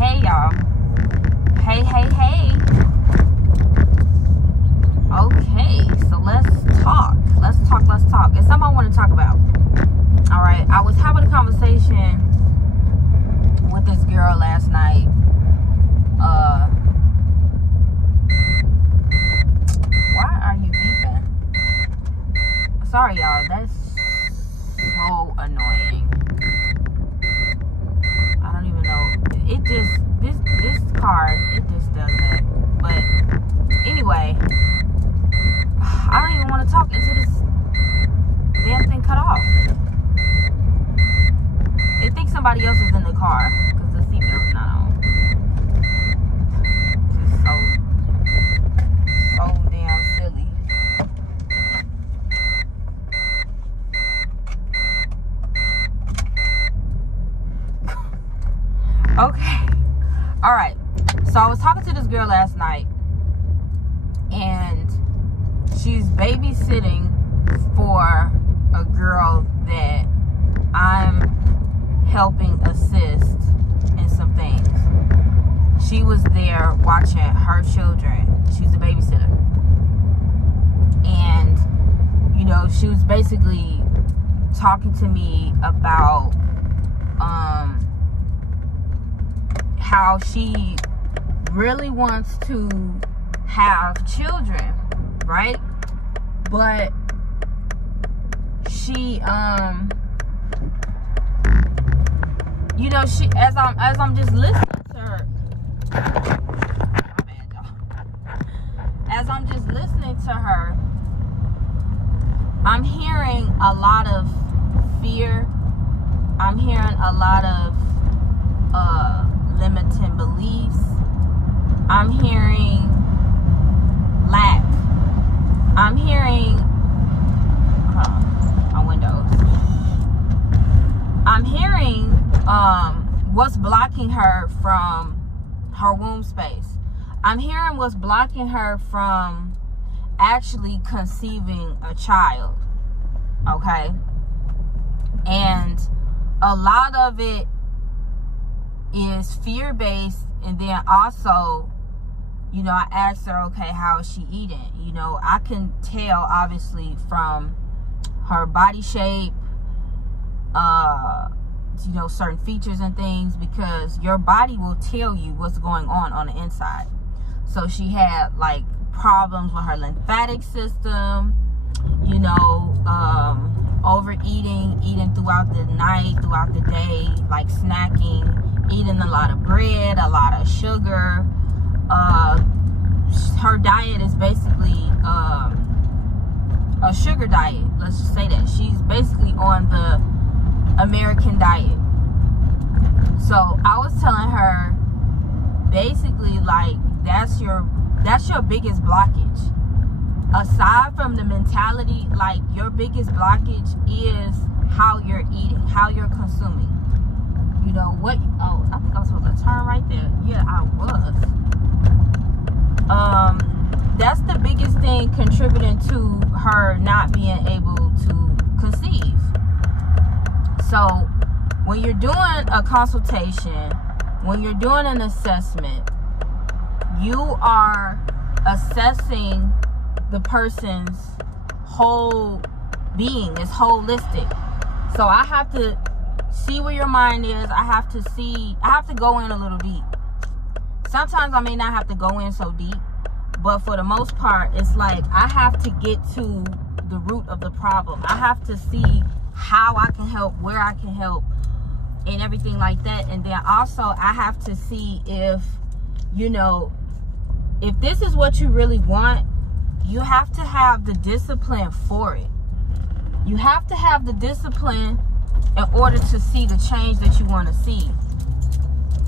Hey, y'all. Hey. Okay, so let's talk. Let's talk. It's something I want to talk about. All right, I was having a conversation with this girl last night. Why are you beeping? Sorry, y'all. That's so annoying. I don't even know. It just, this card, it just does that. But anyway, I don't even want to talk until this damn thing cut off. It thinks somebody else is in the car because the seatbelt's not on. Just so damn silly. Okay. All right. So I was talking to this girl last night, and she's babysitting for a girl that I'm helping assist in some things. She was there watching her children. She's a babysitter. And, you know, she was basically talking to me about how she really wants to have children, right? But she you know, she as I'm just listening to her, my bad, y'all. As I'm just listening to her, I'm hearing a lot of fear. I'm hearing a lot of limiting beliefs. I'm hearing lack. I'm hearing my windows. I'm hearing what's blocking her from her womb space. I'm hearing what's blocking her from actually conceiving a child. Okay? And a lot of it is fear-based, and then also, you know, I asked her, okay, how is she eating? You know, I can tell obviously from her body shape, you know, certain features and things, because your body will tell you what's going on the inside. So she had like problems with her lymphatic system, you know, overeating, eating throughout the night, throughout the day, like snacking, eating a lot of bread, a lot of sugar. Her diet is basically a sugar diet. Let's just say that she's basically on the American diet. So I was telling her basically, like, that's your biggest blockage. Aside from the mentality, like, your biggest blockage is how you're eating, how you're consuming. You know what? Oh, I think I was supposed to turn right there. Yeah, I was. That's the biggest thing contributing to her not being able to conceive. So when you're doing a consultation, when you're doing an assessment, you are assessing the person's whole being. It's holistic. So I have to see where your mind is. I have to go in a little deep. Sometimes I may not have to go in so deep, but for the most part, it's like I have to get to the root of the problem. I have to see how I can help, where I can help, and everything like that. And then also I have to see if, you know, if this is what you really want, you have to have the discipline for it. You have to have the discipline in order to see the change that you want to see.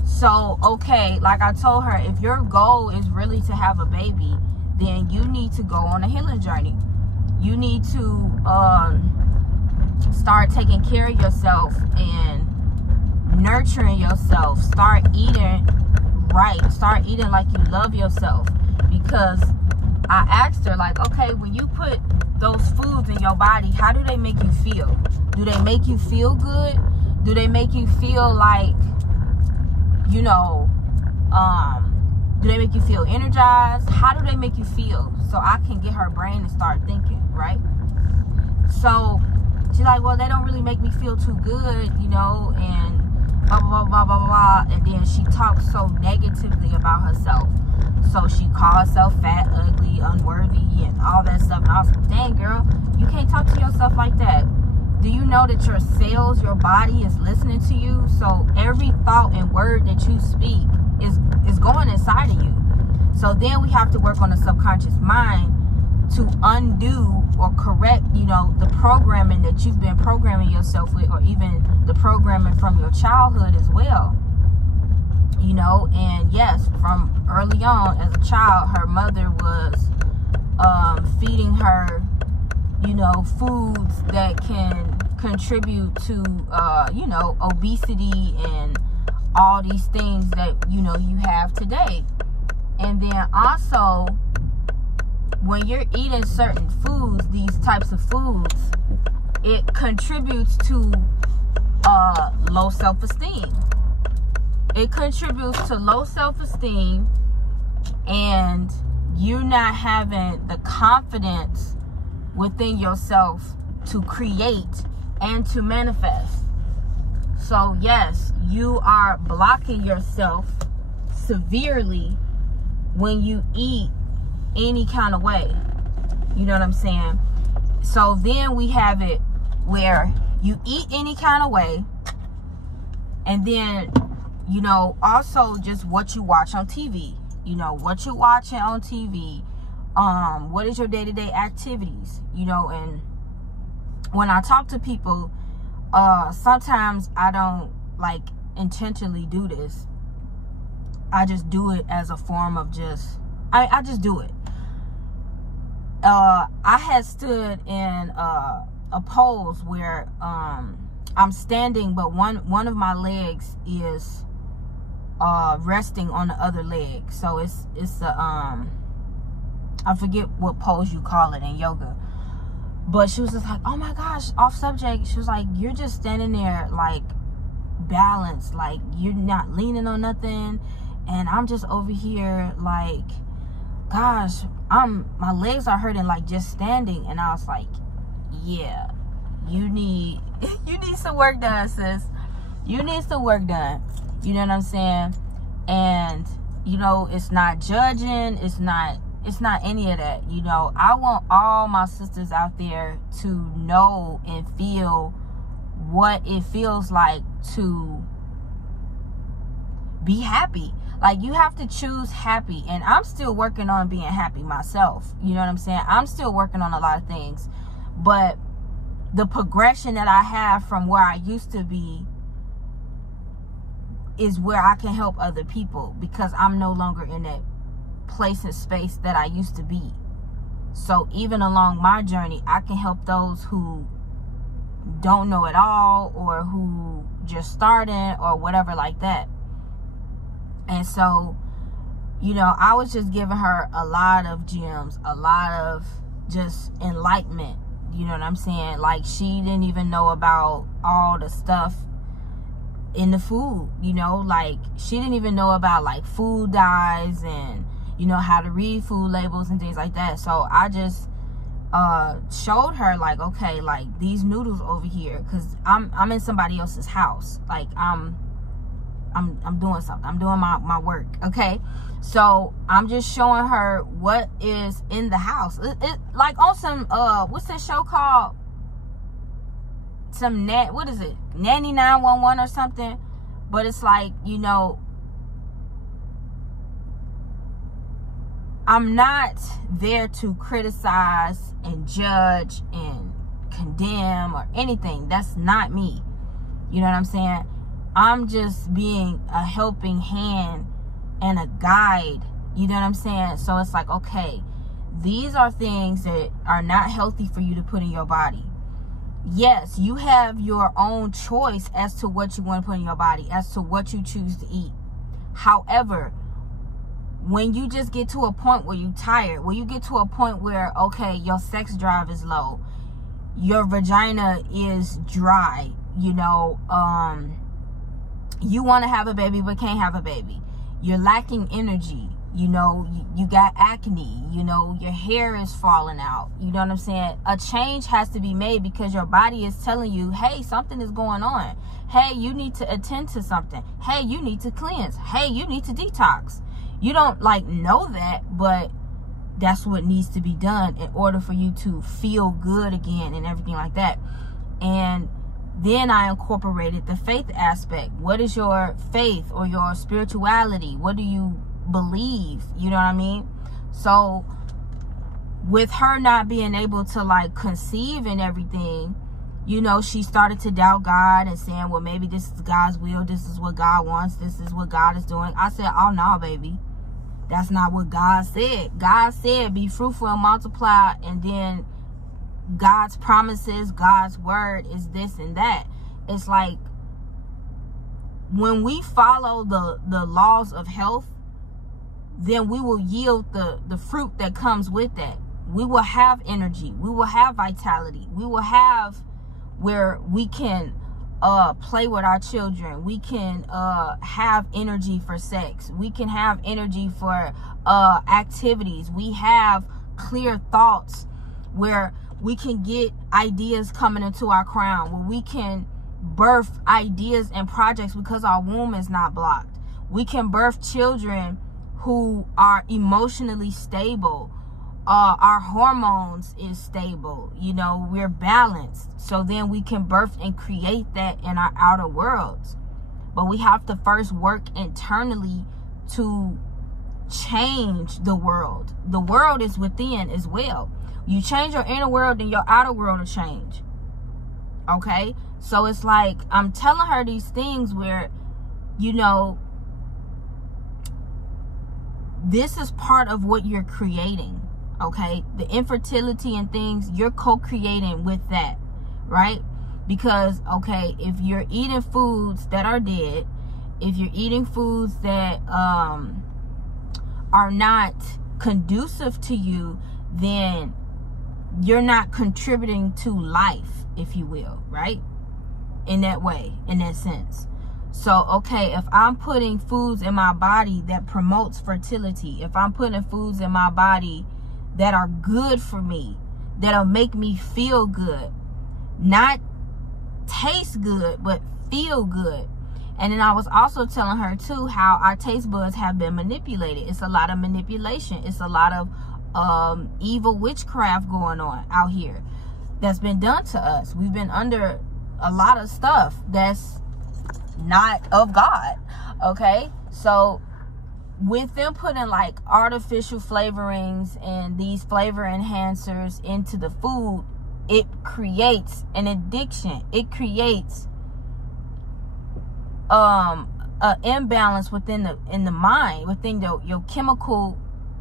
So, okay, like I told her, if your goal is really to have a baby, then you need to go on a healing journey. You need to start taking care of yourself and nurturing yourself. Start eating right. Start eating like you love yourself. Because I asked her, like, okay, when you put those foods in your body, how do they make you feel? Do they make you feel good? Do they make you feel like, you know, Do they make you feel energized? How do they make you feel? So I can get her brain to start thinking, right? So she's like, well, they don't really make me feel too good, you know, and blah, blah, blah, blah, blah, blah. And then she talks so negatively about herself. So she called herself fat, ugly, unworthy, and all that stuff. And I was like, dang, girl, you can't talk to yourself like that. Do you know that your cells, your body is listening to you? So every thought and word that you speak is going inside of you. So then we have to work on the subconscious mind to undo or correct, you know, the programming that you've been programming yourself with, or even the programming from your childhood as well. You know, and yes, from early on as a child, her mother was feeding her, you know, foods that can contribute to, you know, obesity and all these things that, you know, you have today. And then also, when you're eating certain foods, these types of foods, it contributes to low self-esteem. It contributes to low self-esteem, and you not having the confidence within yourself to create and to manifest. So yes, you are blocking yourself severely when you eat any kind of way. You know what I'm saying? So then we have it where you eat any kind of way, and then, you know, also just what you watch on TV. You know, what you're watching on TV. What is your day-to-day activities? You know, and when I talk to people, sometimes I don't like intentionally do this. I just do it as a form of just, I just do it. I had stood in a pose where I'm standing, but one of my legs is resting on the other leg. So it's a I forget what pose you call it in yoga. But she was just like, oh my gosh, off subject. She was like, you're just standing there like balanced, like you're not leaning on nothing. And I'm just over here like, gosh, my legs are hurting like just standing. And I was like, yeah, you need some work done, sis. You need some work done. You know what I'm saying? And, you know, it's not judging. It's not any of that. You know, I want all my sisters out there to know and feel what it feels like to be happy. Like, you have to choose happy. And I'm still working on being happy myself. You know what I'm saying? I'm still working on a lot of things. But the progression that I have from where I used to be is where I can help other people, because I'm no longer in that place and space that I used to be. So even along my journey, I can help those who don't know at all, or who just starting, or whatever like that. And so, you know, I was just giving her a lot of gems, a lot of just enlightenment. You know what I'm saying? Like, she didn't even know about all the stuff in the food, you know, like she didn't even know about like food dyes and, you know, how to read food labels and things like that. So I just showed her like, okay, like these noodles over here, because I'm in somebody else's house, like I'm doing something, I'm doing my work, okay? So I'm just showing her what is in the house. It like on some what's that show called? Some what is it? Nanny 911 or something. But it's like, you know, I'm not there to criticize and judge and condemn or anything. That's not me. You know what I'm saying? I'm just being a helping hand and a guide. You know what I'm saying? So it's like, okay, these are things that are not healthy for you to put in your body. Yes, you have your own choice as to what you want to put in your body, as to what you choose to eat. However, when you just get to a point where you're tired, when you get to a point where, okay, your sex drive is low, your vagina is dry, you know, you want to have a baby but can't have a baby. you're lacking energy. You know, you got acne, you know, your hair is falling out. You know what I'm saying? A change has to be made because your body is telling you, hey, something is going on. Hey, you need to attend to something. Hey, you need to cleanse. Hey, you need to detox. You don't like know that, but that's what needs to be done in order for you to feel good again and everything like that. And then I incorporated the faith aspect. What is your faith or your spirituality? What do you believe? You know what I mean? So with her not being able to like conceive and everything, you know, she started to doubt God and saying, well, maybe this is God's will. This is what God wants. This is what God is doing. I said, oh, no, baby. That's not what God said. God said, be fruitful and multiply. And then God's promises, God's word is this and that. It's like when we follow the laws of health, then we will yield the fruit that comes with that. We will have energy. We will have vitality. We will have where we can play with our children. We can have energy for sex. We can have energy for activities. We have clear thoughts where we can get ideas coming into our crown, where we can birth ideas and projects because our womb is not blocked. We can birth children who are emotionally stable. Our hormones is stable. You know, we're balanced. So then we can birth and create that in our outer worlds. But we have to first work internally to change the world. The world is within as well. You change your inner world, then your outer world will change. Okay? So it's like I'm telling her these things where, you know, this is part of what you're creating. Okay? The infertility and things, you're co-creating with that. Right? Because, okay, if you're eating foods that are dead, if you're eating foods that are not conducive to you, then you're not contributing to life, if you will, right? In that way, in that sense. So, okay, if I'm putting foods in my body that promotes fertility, if I'm putting foods in my body that are good for me, that'll make me feel good, not taste good, but feel good. And then I was also telling her too how our taste buds have been manipulated. It's a lot of manipulation. It's a lot of evil witchcraft going on out here that's been done to us. We've been under a lot of stuff that's not of God. Okay, so with them putting like artificial flavorings and these flavor enhancers into the food, it creates an addiction. It creates an imbalance within the mind, within your chemical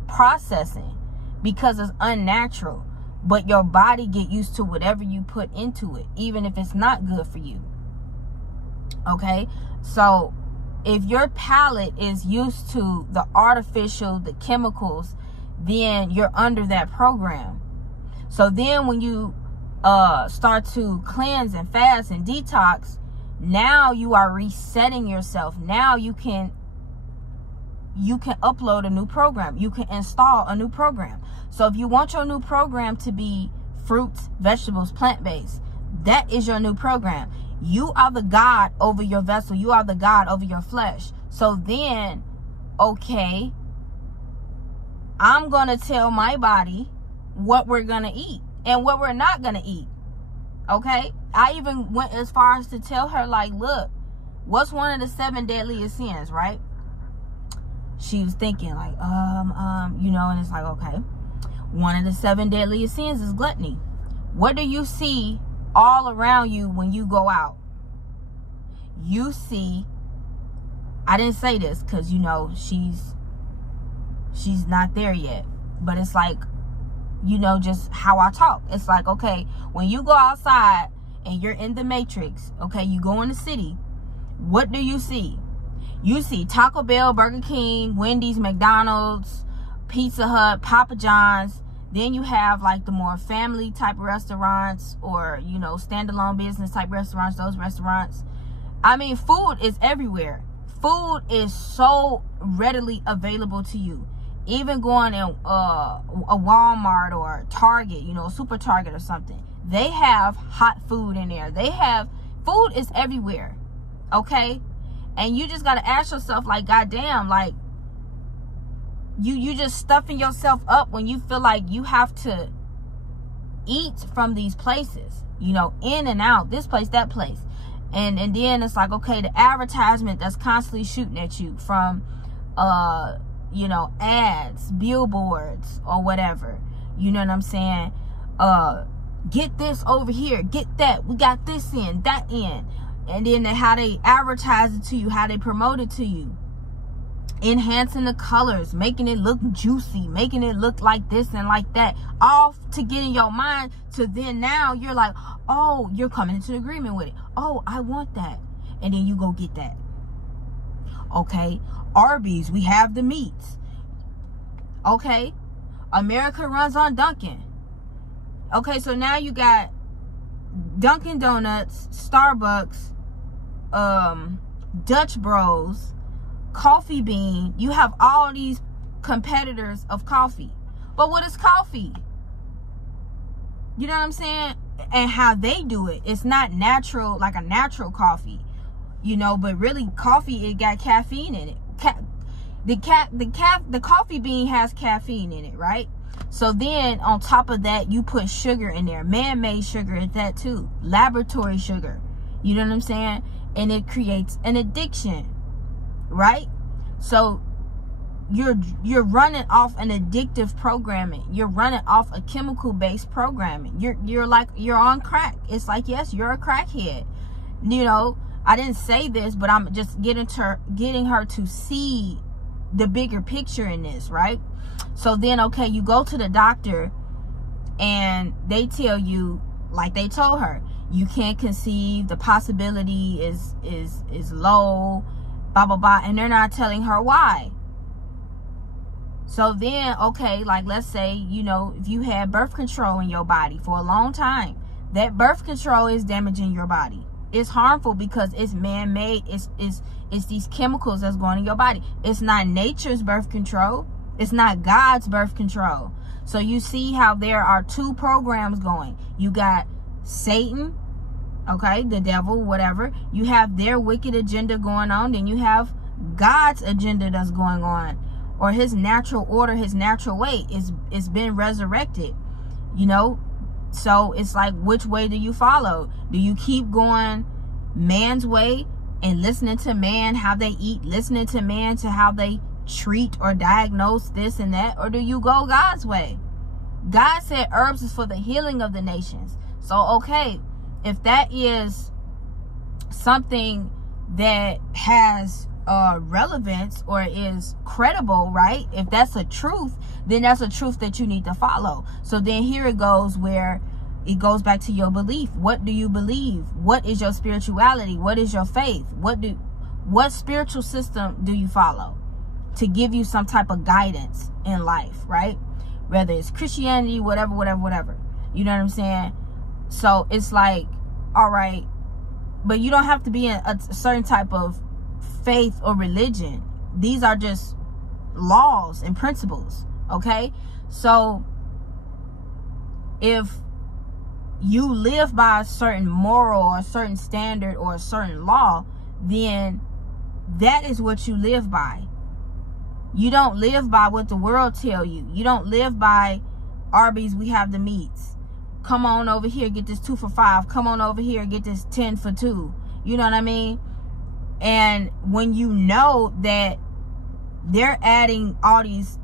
processing, because it's unnatural. But your body get used to whatever you put into it, even if it's not good for you. Okay, so if your palate is used to the artificial, the chemicals, then you're under that program. So then when you start to cleanse and fast and detox, now you are resetting yourself. Now you can upload a new program. You can install a new program. So if you want your new program to be fruits, vegetables, plant-based, that is your new program. You are the God over your vessel. You are the God over your flesh. So then, okay, I'm going to tell my body what we're going to eat and what we're not going to eat. Okay? I even went as far as to tell her, like, look, what's one of the 7 deadliest sins, right? She was thinking, like, you know, and it's like, okay, one of the 7 deadliest sins is gluttony. What do you see all around you when you go out? You see, I didn't say this because, you know, she's not there yet, but it's like, you know, just how I talk. It's like, okay, when you go outside and you're in the matrix, okay, you go in the city, what do you see? You see Taco Bell, Burger King, Wendy's, McDonald's, Pizza Hut, Papa John's. Then you have like the more family type restaurants, or, you know, standalone business type restaurants, those restaurants. I mean, food is everywhere. food is so readily available to you. Even going in a Walmart or Target, you know, Super Target or something, they have hot food in there. They have food is everywhere, okay? And you just got to ask yourself, like, goddamn, like, you just stuffing yourself up when you feel like you have to eat from these places, you know, in and out, this place, that place. And then it's like, okay, the advertisement that's constantly shooting at you from, you know, ads, billboards, or whatever. You know what I'm saying? Get this over here, get that. We got this in, that in. And then how they advertise it to you, how they promote it to you. Enhancing the colors, making it look juicy, making it look like this and like that. All to get in your mind to then now you're like, oh, you're coming into agreement with it. Oh, I want that. And then you go get that. Okay. Arby's, we have the meats. Okay. America runs on Dunkin'. Okay, so now you got Dunkin' Donuts, Starbucks, Dutch Bros, Coffee Bean. You have all these competitors of coffee. But what is coffee? You know what I'm saying? And how they do it. It's not natural, like a natural coffee. You know, but really coffee, it got caffeine in it. The coffee bean has caffeine in it, right? So then on top of that, you put sugar in there. Man-made sugar at that too. Laboratory sugar. You know what I'm saying? And it creates an addiction, right? So you're running off an addictive programming. You're running off a chemical-based programming. You're on crack. It's like, yes, you're a crackhead. You know, I didn't say this, but I'm just getting her to see the bigger picture in this, right? So then, okay, you go to the doctor and they tell you, like they told her, you can't conceive, the possibility is low, blah, blah, blah, and they're not telling her why. So then, okay, like let's say, you know, if you had birth control in your body for a long time, that birth control is damaging your body. It's harmful because it's man-made. It's these chemicals that's going in your body. It's not nature's birth control. It's not God's birth control. So you see how there are two programs going. You got Satan, okay, the devil, whatever. You have their wicked agenda going on. Then you have God's agenda that's going on. Or his natural order, his natural way is been resurrected. You know? So it's like, which way do you follow? Do you keep going man's way and listening to man, how they eat, listening to man to how they treat or diagnose this and that? Or do you go God's way? God said herbs is for the healing of the nations. So, okay, if that is something that has relevance or is credible, right? If that's a truth, then that's a truth that you need to follow. So then here it goes, where it goes back to your belief. What do you believe? What is your spirituality? What is your faith? What spiritual system do you follow to give you some type of guidance in life, right? Whether it's Christianity, whatever. You know what I'm saying? So it's like, all right, but you don't have to be in a certain type of faith or religion. These are just laws and principles, okay? So if you live by a certain moral or a certain standard or a certain law, then that is what you live by. You don't live by what the world tell you. You don't live by Arby's, we have the meats. Come on over here, get this 2 for $5. Come on over here, get this 10 for $2. You know what I mean? And when you know that they're adding all these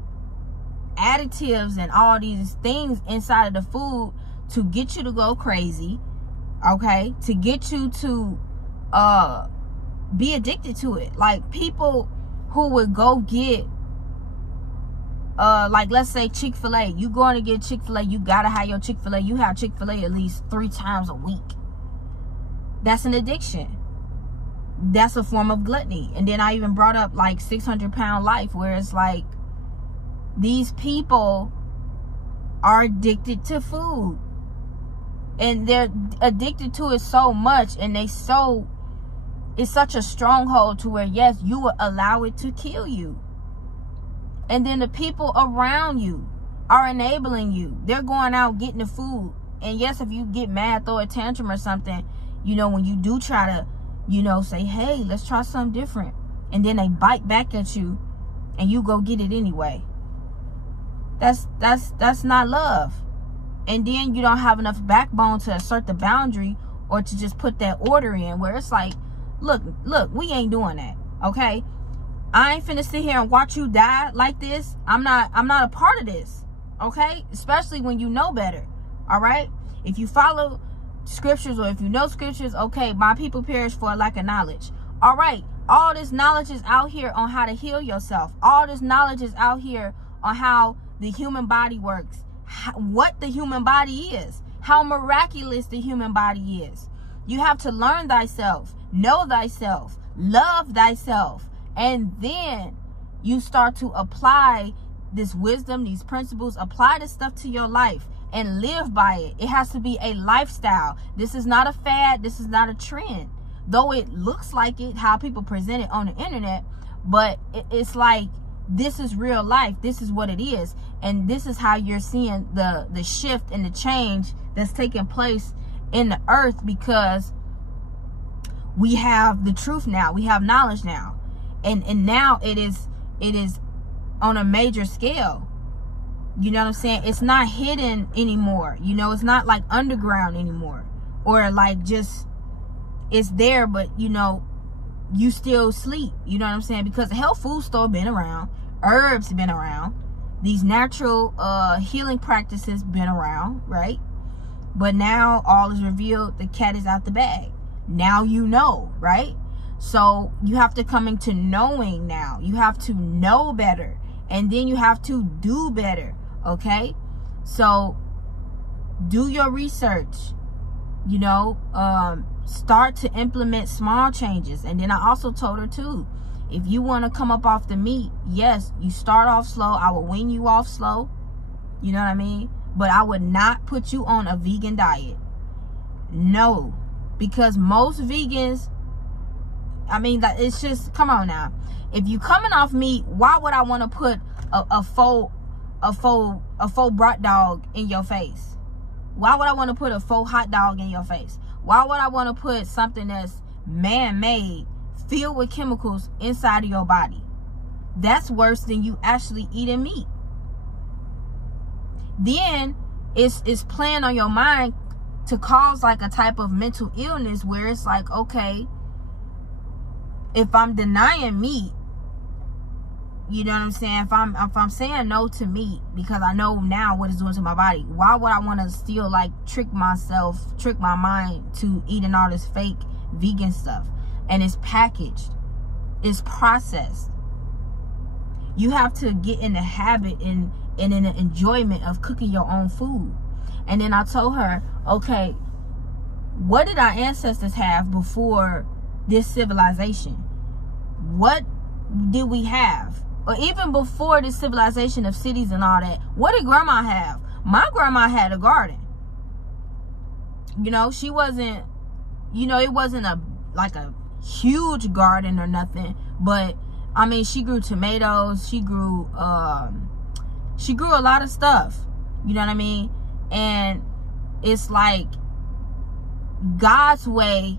additives and all these things inside of the food to get you to go crazy, okay, to get you to be addicted to it. Like people who would go get like let's say Chick-fil-A. You going to get Chick-fil-A, you gotta have your Chick-fil-A. You have Chick-fil-A at least 3 times a week. That's an addiction. That's a form of gluttony. And then I even brought up like 600-pound life, where it's like these people are addicted to food, and they're addicted to it so much, and they so It's such a stronghold to where, yes, you will allow it to kill you. And then the people around you are enabling you. They're going out getting the food. And yes, if you get mad, throw a tantrum or something, you know, when you do try to, you know, say, hey, let's try something different. And then they bite back at you and you go get it anyway. That's not love. And then you don't have enough backbone to assert the boundary or to just put that order in where it's like, look, we ain't doing that. Okay? I ain't finna sit here and watch you die like this. I'm not a part of this. Okay? Especially when you know better. All right? If you follow scriptures or if you know scriptures, okay, my people perish for a lack of knowledge. All right. All this knowledge is out here on how to heal yourself. All this knowledge is out here on how the human body works. What the human body is. How miraculous the human body is. You have to learn thyself. Know thyself. Love thyself. And then you start to apply this wisdom, these principles, apply this stuff to your life and live by it. It has to be a lifestyle. This is not a fad. This is not a trend. Though it looks like it, how people present it on the internet, but it's like, this is real life. This is what it is. And this is how you're seeing the shift and the change that's taking place in the earth, because we have the truth now. We have knowledge now. And now it is on a major scale. You know what I'm saying? It's not hidden anymore. You know, it's not like underground anymore. Or like just, it's there, but you know, you still sleep. You know what I'm saying? Because the health food store been around. Herbs been around. These natural healing practices been around, right? But now all is revealed. The cat is out the bag. Now you know, right? So you have to come into knowing now. You have to know better. And then you have to do better. Okay? So do your research. You know, start to implement small changes. And then I also told her too, if you want to come up off the meat, yes, you start off slow. I will wean you off slow. You know what I mean? But I would not put you on a vegan diet. No. Because most vegans, I mean, it's just, come on now. If you coming off meat, why would I want to put a faux brat dog in your face? Why would I want to put a faux hot dog in your face? Why would I want to put something that's man-made, filled with chemicals inside of your body? That's worse than you actually eating meat. Then it's playing on your mind to cause like a type of mental illness where it's like, okay, if I'm denying meat, you know what I'm saying? If I'm saying no to meat because I know now what it's doing to my body, why would I want to still like trick my mind to eating all this fake vegan stuff? And it's packaged, it's processed. You have to get in the habit and in the enjoyment of cooking your own food. And then I told her, okay, what did our ancestors have before this civilization? What did we have? Or even before this civilization of cities and all that, what did grandma have? My grandma had a garden. You know, she wasn't, you know, it wasn't like a huge garden or nothing, but I mean, she grew tomatoes, she grew a lot of stuff, you know what I mean? And it's like God's way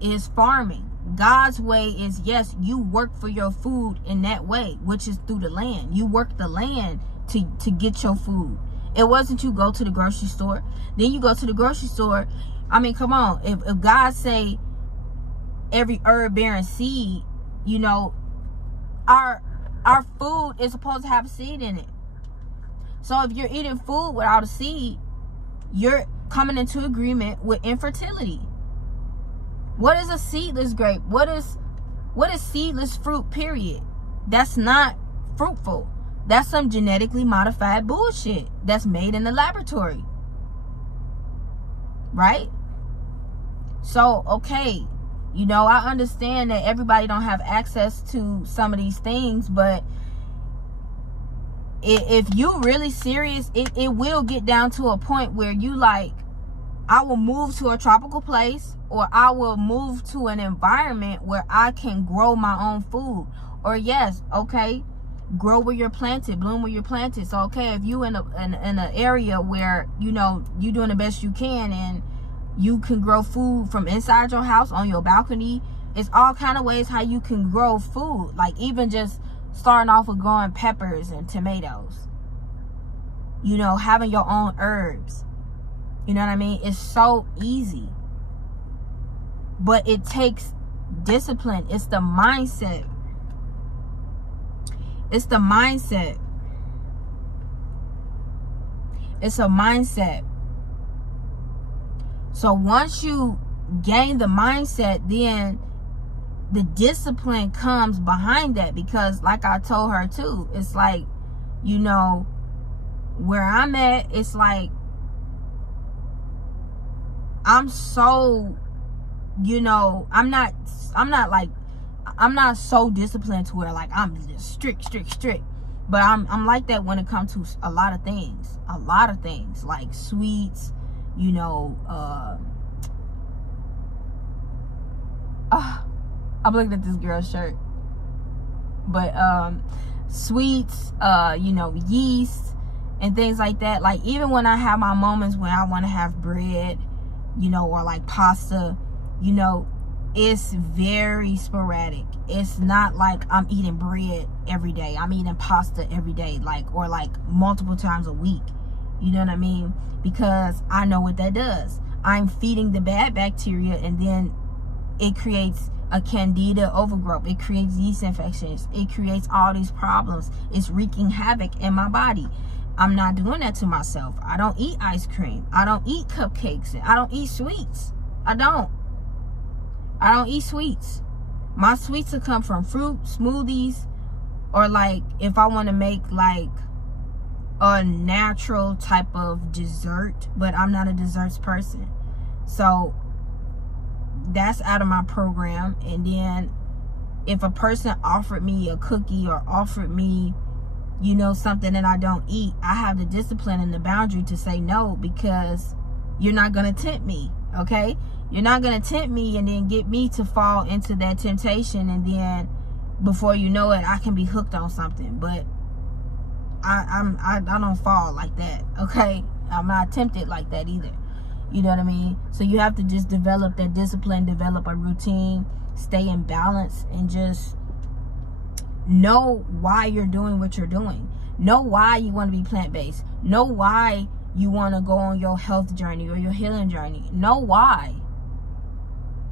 is farming. God's way is, yes, you work for your food in that way, which is through the land. You work the land to get your food. It wasn't you go to the grocery store. Then you go to the grocery store. I mean, come on. If God say every herb bearing seed, you know, our food is supposed to have a seed in it. So if you're eating food without a seed, you're coming into agreement with infertility. What is a seedless grape? What is seedless fruit, period? That's not fruitful. That's some genetically modified bullshit that's made in the laboratory. Right? So, okay, you know, I understand that everybody don't have access to some of these things, but if you really serious, it will get down to a point where you like, I will move to a tropical place, or I will move to an environment where I can grow my own food. Or yes, okay, grow where you're planted, bloom where you're planted. So okay, if you in an area where, you know, you're doing the best you can and you can grow food from inside your house, on your balcony, it's all kind of ways how you can grow food. Like even just starting off with growing peppers and tomatoes, you know, having your own herbs. You know what I mean? It's so easy, but it takes discipline. It's the mindset. It's the mindset. It's a mindset. So once you gain the mindset, then the discipline comes behind that. Because like I told her too, it's like, you know, where I'm at, it's like, I'm so, you know, I'm not so disciplined to where like I'm just strict. But I'm like that when it comes to a lot of things. Like sweets, you know, I'm looking at this girl's shirt. But sweets, you know, yeast and things like that. Like even when I have my moments when I want to have bread, you know, or like pasta, you know, it's very sporadic. It's not like I'm eating bread every day. I'm eating pasta every day, like, or like multiple times a week. You know what I mean? Because I know what that does. I'm feeding the bad bacteria, and then it creates a candida overgrowth. It creates yeast infections. It creates all these problems. It's wreaking havoc in my body. I'm not doing that to myself. I don't eat ice cream. I don't eat cupcakes. I don't eat sweets. I don't eat sweets. My sweets will come from fruit, smoothies, or like if I want to make like a natural type of dessert, but I'm not a desserts person. So that's out of my program. And then if a person offered me a cookie or offered me, you know, something that I don't eat, I have the discipline and the boundary to say no, because you're not going to tempt me, okay? You're not going to tempt me and then get me to fall into that temptation, and then before you know it, I can be hooked on something. But I don't fall like that, okay? I'm not tempted like that either. You know what I mean? So you have to just develop that discipline, develop a routine, stay in balance, and just know why you're doing what you're doing. Know why you want to be plant-based. Know why you want to go on your health journey or your healing journey. Know why.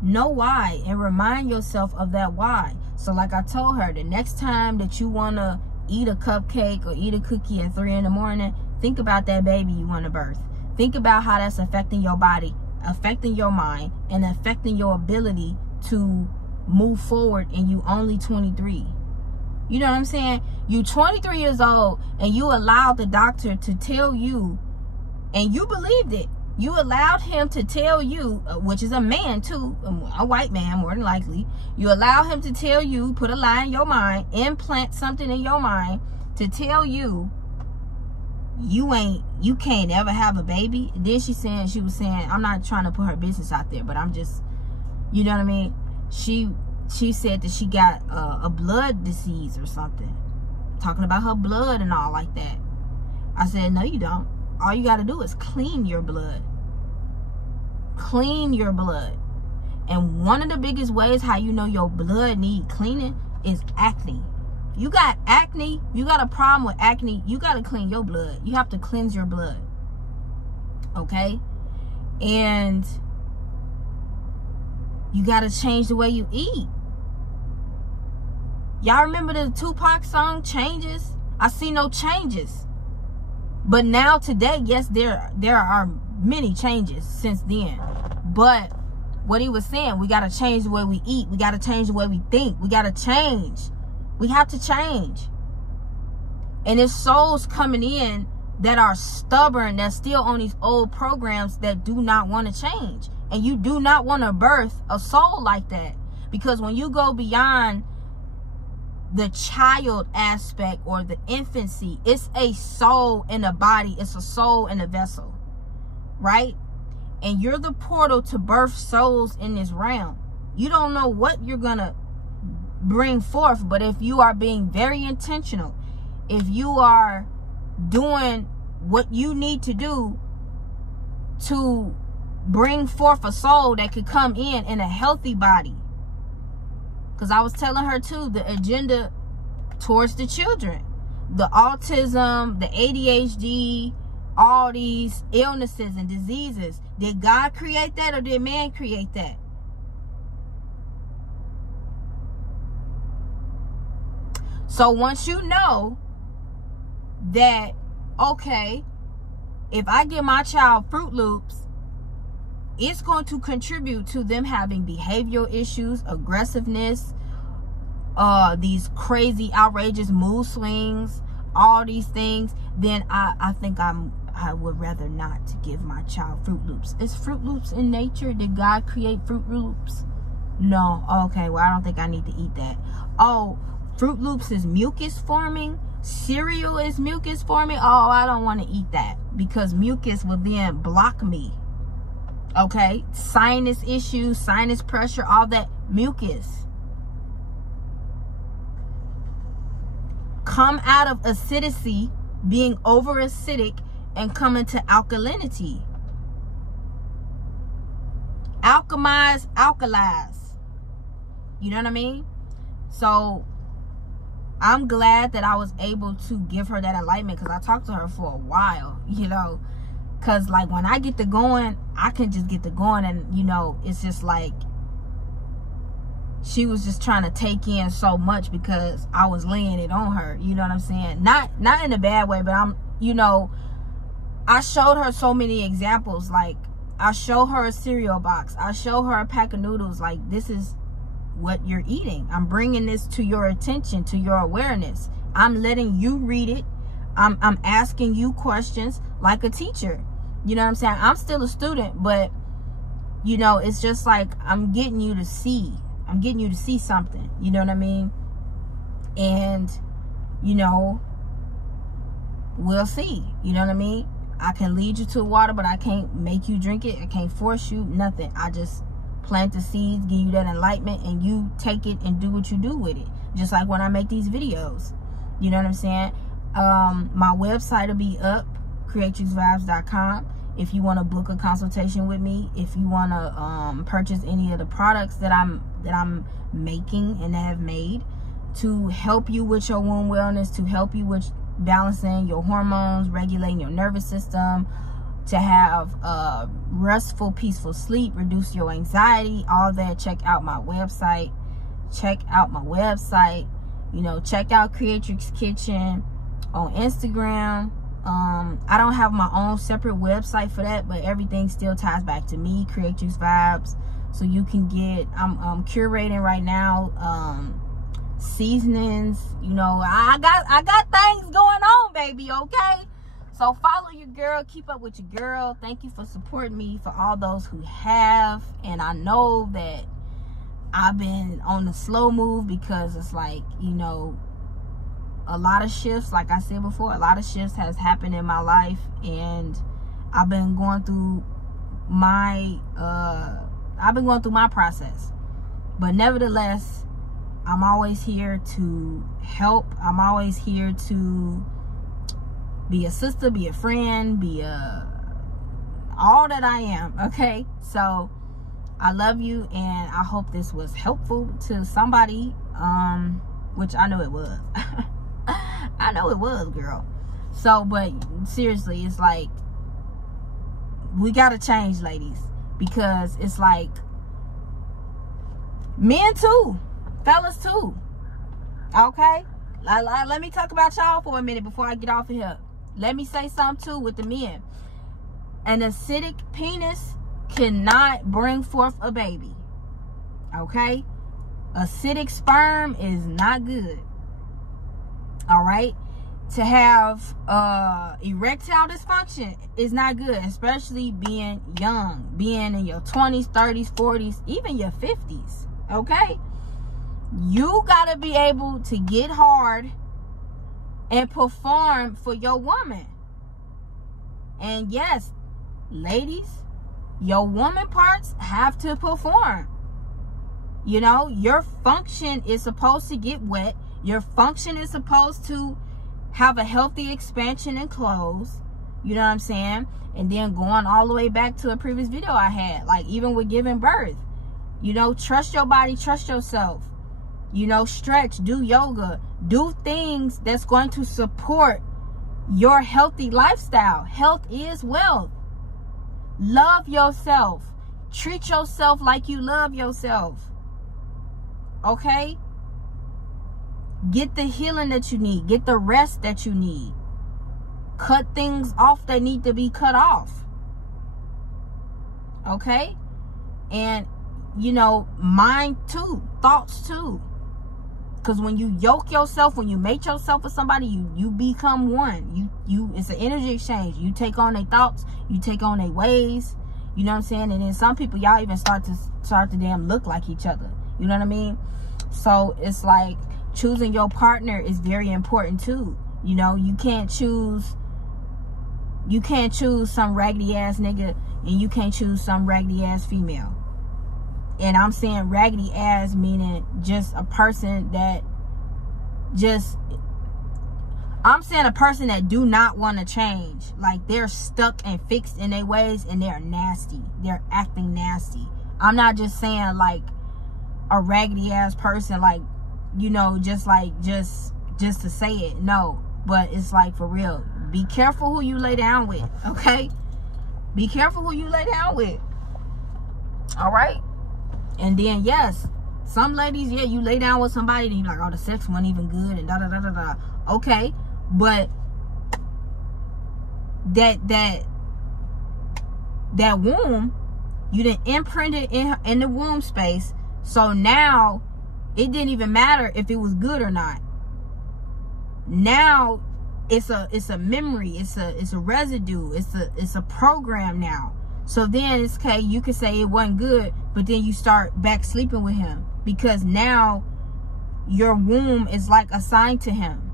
Know why, and remind yourself of that why. So like I told her, the next time that you want to eat a cupcake or eat a cookie at 3 in the morning, think about that baby you want to birth. Think about how that's affecting your body, affecting your mind, and affecting your ability to move forward, and you only 23. You know what I'm saying? You 23 years old, and you allowed the doctor to tell you, and you believed it. You allowed him to tell you, which is a man too, a white man more than likely. You allow him to tell you, put a lie in your mind, implant something in your mind to tell you you can't ever have a baby. And then she was saying, I'm not trying to put her business out there, but I'm just, you know what I mean? She said that she got a blood disease or something, talking about her blood and all like that. I said, no, you don't. All you got to do is clean your blood. Clean your blood. And one of the biggest ways how you know your blood need cleaning is acne. You got acne, you got a problem with acne, you got to clean your blood. You have to cleanse your blood. Okay? And you got to change the way you eat. Y'all remember the Tupac song, Changes? I see no changes. But now today, yes, there are many changes since then. But what he was saying, we got to change the way we eat. We got to change the way we think. We got to change. We have to change. And there's souls coming in that are stubborn, that's still on these old programs, that do not want to change. And you do not want to birth a soul like that. Because when you go beyond the child aspect or the infancy, it's a soul in a body. It's a soul in a vessel. Right? And you're the portal to birth souls in this realm. You don't know what you're going to bring forth, but if you are being very intentional, if you are doing what you need to do to bring forth a soul that could come in a healthy body. Because I was telling her too, the agenda towards the children, the autism, the ADHD, all these illnesses and diseases. Did God create that or did man create that? So once you know that, okay, if I give my child Fruit Loops, it's going to contribute to them having behavioral issues, aggressiveness, these crazy, outrageous mood swings, all these things, then I think I would rather not give my child Fruit Loops. Is Fruit Loops in nature? Did God create Fruit Loops? No. Okay, well, I don't think I need to eat that. Oh, Fruit Loops is mucus forming. Cereal is mucus forming. Oh, I don't want to eat that because mucus will then block me. Okay, sinus issues, sinus pressure, all that mucus. Come out of acidity, being over acidic, and come into alkalinity. Alchemize, alkalize. You know what I mean? So I'm glad that I was able to give her that enlightenment, because I talked to her for a while, you know, because like when I get to going, I can just get to going, and you know, it's just like she was just trying to take in so much because I was laying it on her, you know what I'm saying? Not in a bad way, but I'm, you know, I showed her so many examples. Like I show her a cereal box, I show her a pack of noodles, like this is what you're eating. I'm bringing this to your attention, to your awareness. I'm letting you read it. I'm asking you questions like a teacher. You know what I'm saying? I'm still a student, but you know, it's just like I'm getting you to see. I'm getting you to see something. You know what I mean? And you know, we'll see. You know what I mean? I can lead you to water, but I can't make you drink it. I can't force you, nothing. I just plant the seeds, give you that enlightenment, and you take it and do what you do with it. Just like when I make these videos. You know what I'm saying? My website will be up, creatrixvibes.com. If you want to book a consultation with me, if you want to purchase any of the products that I'm making and have made to help you with your womb wellness, to help you with balancing your hormones, regulating your nervous system, to have restful, peaceful sleep, reduce your anxiety, all that, check out my website. Check out my website. You know, check out Creatrix Kitchen on Instagram. I don't have my own separate website for that, but everything still ties back to me, Creatrix Vibes. So you can get, I'm curating right now, seasonings. You know, I got things going on, baby, okay? So follow your girl, keep up with your girl. Thank you for supporting me, for all those who have. And I know that I've been on the slow move because it's like, you know, a lot of shifts, like I said before, a lot of shifts has happened in my life, and I've been going through my process. But nevertheless, I'm always here to help. I'm always here to be a sister, be a friend, be all that I am, okay? So I love you, and I hope this was helpful to somebody, which I know it was. I know it was, girl. So, but seriously, it's like we gotta change, ladies, because it's like men too, fellas too, okay? Let me talk about y'all for a minute before I get off of here. Let me say something too with the men. An acidic penis cannot bring forth a baby, okay? Acidic sperm is not good. All right, to have erectile dysfunction is not good, especially being young, being in your 20s, 30s, 40s, even your 50s. Okay, you gotta be able to get hard and perform for your woman. And yes, ladies, your woman parts have to perform. You know, your function is supposed to get wet. Your function is supposed to have a healthy expansion in clothes. You know what I'm saying? And then going all the way back to a previous video I had, like even with giving birth, you know, trust your body, trust yourself. You know, stretch, do yoga, do things that's going to support your healthy lifestyle. Health is wealth. Love yourself. Treat yourself like you love yourself. Okay? Get the healing that you need. Get the rest that you need. Cut things off that need to be cut off. Okay? And, you know, mind too. Thoughts too. Because when you yoke yourself, when you mate yourself with somebody, you become one. It's an energy exchange. You take on their thoughts. You take on their ways. You know what I'm saying? And then some people, y'all even start to damn look like each other. You know what I mean? So it's like choosing your partner is very important too. You know, you can't choose some raggedy ass nigga, and you can't choose some raggedy ass female. And I'm saying raggedy ass meaning just a person that I'm saying a person that do not want to change. Like they're stuck and fixed in their ways and they're nasty. They're acting nasty. I'm not just saying like a raggedy ass person, like, you know, just to say it. No, but it's like for real. Be careful who you lay down with, okay? Be careful who you lay down with. All right? And then, yes, some ladies, yeah, you lay down with somebody and you're like, oh, the sex wasn't even good and da-da-da-da-da. Okay, but that womb, you didn't imprint it in the womb space. So now, it didn't even matter if it was good or not. Now, it's a memory. It's a residue. It's a program now. So then it's okay, you could say it wasn't good, but then you start back sleeping with him because now your womb is like assigned to him.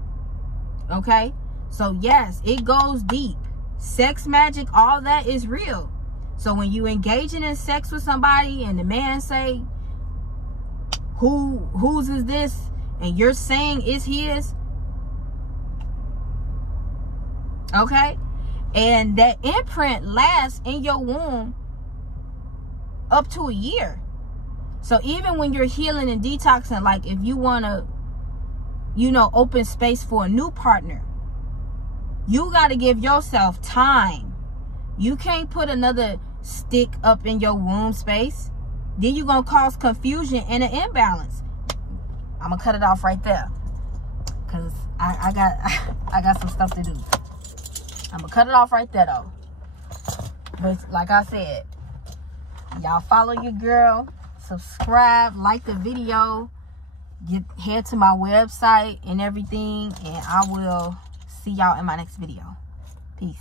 Okay? So yes, it goes deep. Sex magic, all that is real. So when you engaging in sex with somebody and the man say, whose is this? And you're saying it's his. Okay? And that imprint lasts in your womb up to a year. So even when you're healing and detoxing, like if you want to, you know, open space for a new partner, you got to give yourself time. You can't put another stick up in your womb space. Then you're going to cause confusion and an imbalance. I'm going to cut it off right there. Because I got some stuff to do. I'm going to cut it off right there, though. But like I said, y'all follow your girl. Subscribe. Like the video. Head to my website and everything. And I will see y'all in my next video. Peace.